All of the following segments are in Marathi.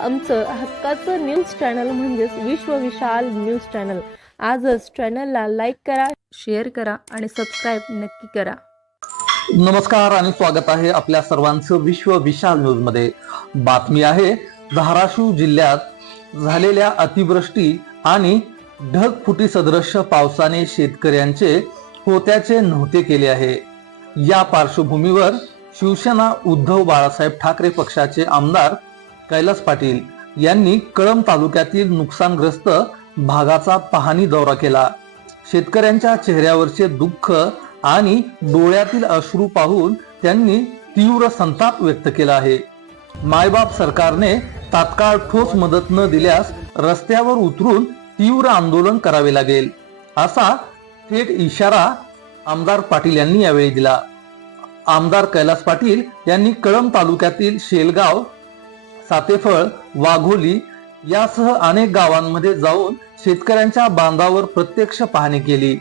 आमचं हक्काचं न्यूज चॅनल म्हणजेच विश्व विशाल न्यूज चॅनल। आजच चॅनलला लाईक करा, शेअर करा आणि सबस्क्राईब नक्की करा। नमस्कार आणि स्वागत आहे आपल्या सर्वांचं विश्व विशाल न्यूज मध्ये। बातमी आहे धाराशिव जिल्ह्यात झालेल्या अतिवृष्टी आणि ढगफुटी सदृश्य पावसाने शेतकऱ्यांचे होत्याचे नव्हते केले आहे। या पार्श्वभूमीवर शिवसेना उद्धव बाळासाहेब ठाकरे पक्षाचे आमदार कैलास पाटील यांनी कळंब तालुक्यातील नुकसानग्रस्त भागाचा पाहणी दौरा केला। शेतकऱ्यांच्या चेहऱ्यावरचे दुःख आणि डोळ्यातील अश्रू पाहून त्यांनी तीव्र संताप व्यक्त केला आहे। मायबाप सरकारने तात्काळ ठोस मदत न दिल्यास रस्त्यावर उतरून तीव्र आंदोलन करावे लागेल, असा थेट इशारा आमदार पाटील यांनी यावेळी दिला। आमदार कैलास पाटील यांनी कळंब तालुक्यातील शेलगाव, सातेफळ, वाघोली यासह अनेक गावांमध्ये जाऊन शेतकऱ्यांच्या बांधावर प्रत्यक्ष पाहणी केली।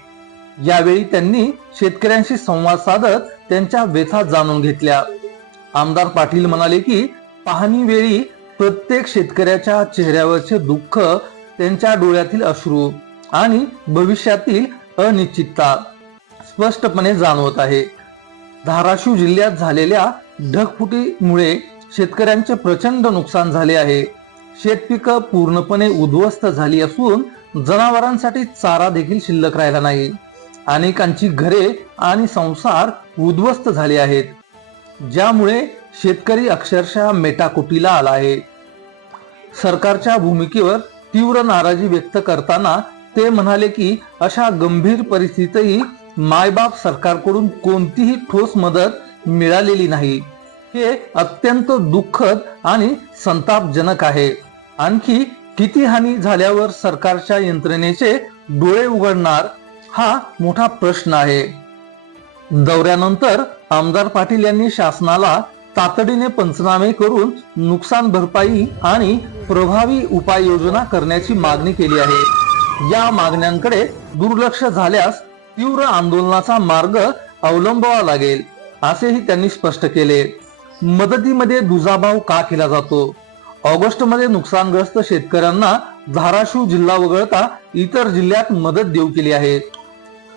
यावेळी त्यांनी शेतकऱ्यांशी संवाद साधत त्यांच्या व्यथा जाणून घेतल्या। आमदार पाटील म्हणाले की पाहणीवेळी प्रत्येक शेतकऱ्याच्या चेहऱ्यावरचे दुःख, त्यांच्या डोळ्यातील अश्रू आणि भविष्यातील अनिश्चितता स्पष्टपणे जाणवत आहे। धाराशिव जिल्ह्यात झालेल्या ढगफुटीमुळे शेतकऱ्यांचे प्रचंड नुकसान झाले आहे। शेतपिकं पूर्णपणे उद्ध्वस्त झाली असून जनावरांसाठी चारा देखील शिल्लक राहिला नाही। अनेकांची घरे आणि संसार उद्ध्वस्त झाले आहेत, ज्यामुळे शेतकरी अक्षरशः मेटाकुटीला आला आहे। सरकारच्या भूमिकेवर तीव्र नाराजी व्यक्त करताना ते म्हणाले की अशा गंभीर परिस्थितीतही मायबाप सरकारकडून कोणतीही ठोस मदत मिळालेली नाही। हे अत्यंत दुःखद आणि संतापजनक आहे। आणखी किती हानी झाल्यावर सरकारच्या यंत्रणेचे डोळे उघडणार, हा मोठा प्रश्न आहे। दौऱ्यानंतर आमदार पाटील यांनी शासनाला तातडीने पंचनामे करून नुकसान भरपाई आणि प्रभावी उपाययोजना करण्याची मागणी केली आहे। या मागण्यांकडे दुर्लक्ष झाल्यास तीव्र आंदोलनाचा मार्ग अवलंबावा लागेल, असेही त्यांनी स्पष्ट केले। मदतीमध्ये दुजाभाव का केला जातो? ऑगस्ट मध्ये नुकसानग्रस्त शेतकऱ्यांना धाराशिव जिल्हा वगळता इतर जिल्ह्यात मदत देऊ केली आहे।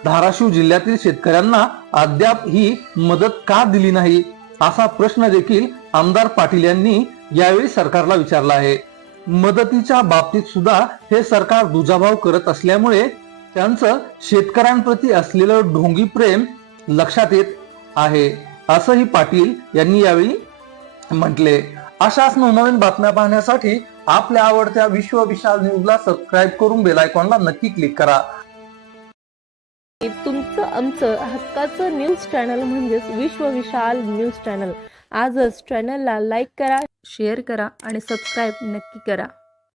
धाराशिव जिल्ह्यातील शेतकऱ्यांना अद्याप ही मदत का दिली नाही, असा प्रश्न देखील आमदार पाटील यांनी यावेळी सरकारला विचारला आहे। मदतीच्या बाबतीत सुद्धा हे सरकार दुजाभाव करत असल्यामुळे त्यांचं शेतकऱ्यांप्रती असलेलं ढोंगी प्रेम लक्षात येत आहे, असंही पाटील यांनी यावेळी म्हटले। अशाच नवनवीन बातम्या पाहण्यासाठी आपल्या आवडत्या विश्व विशाल न्यूजला सबस्क्राईब करून बेल आयकॉनला नक्की क्लिक करा। तुमचं आमचं हक्काचं न्यूज चॅनल म्हणजेच विश्व विशाल न्यूज चॅनल। आजच चॅनलला लाईक करा, शेअर करा आणि सबस्क्राईब नक्की करा।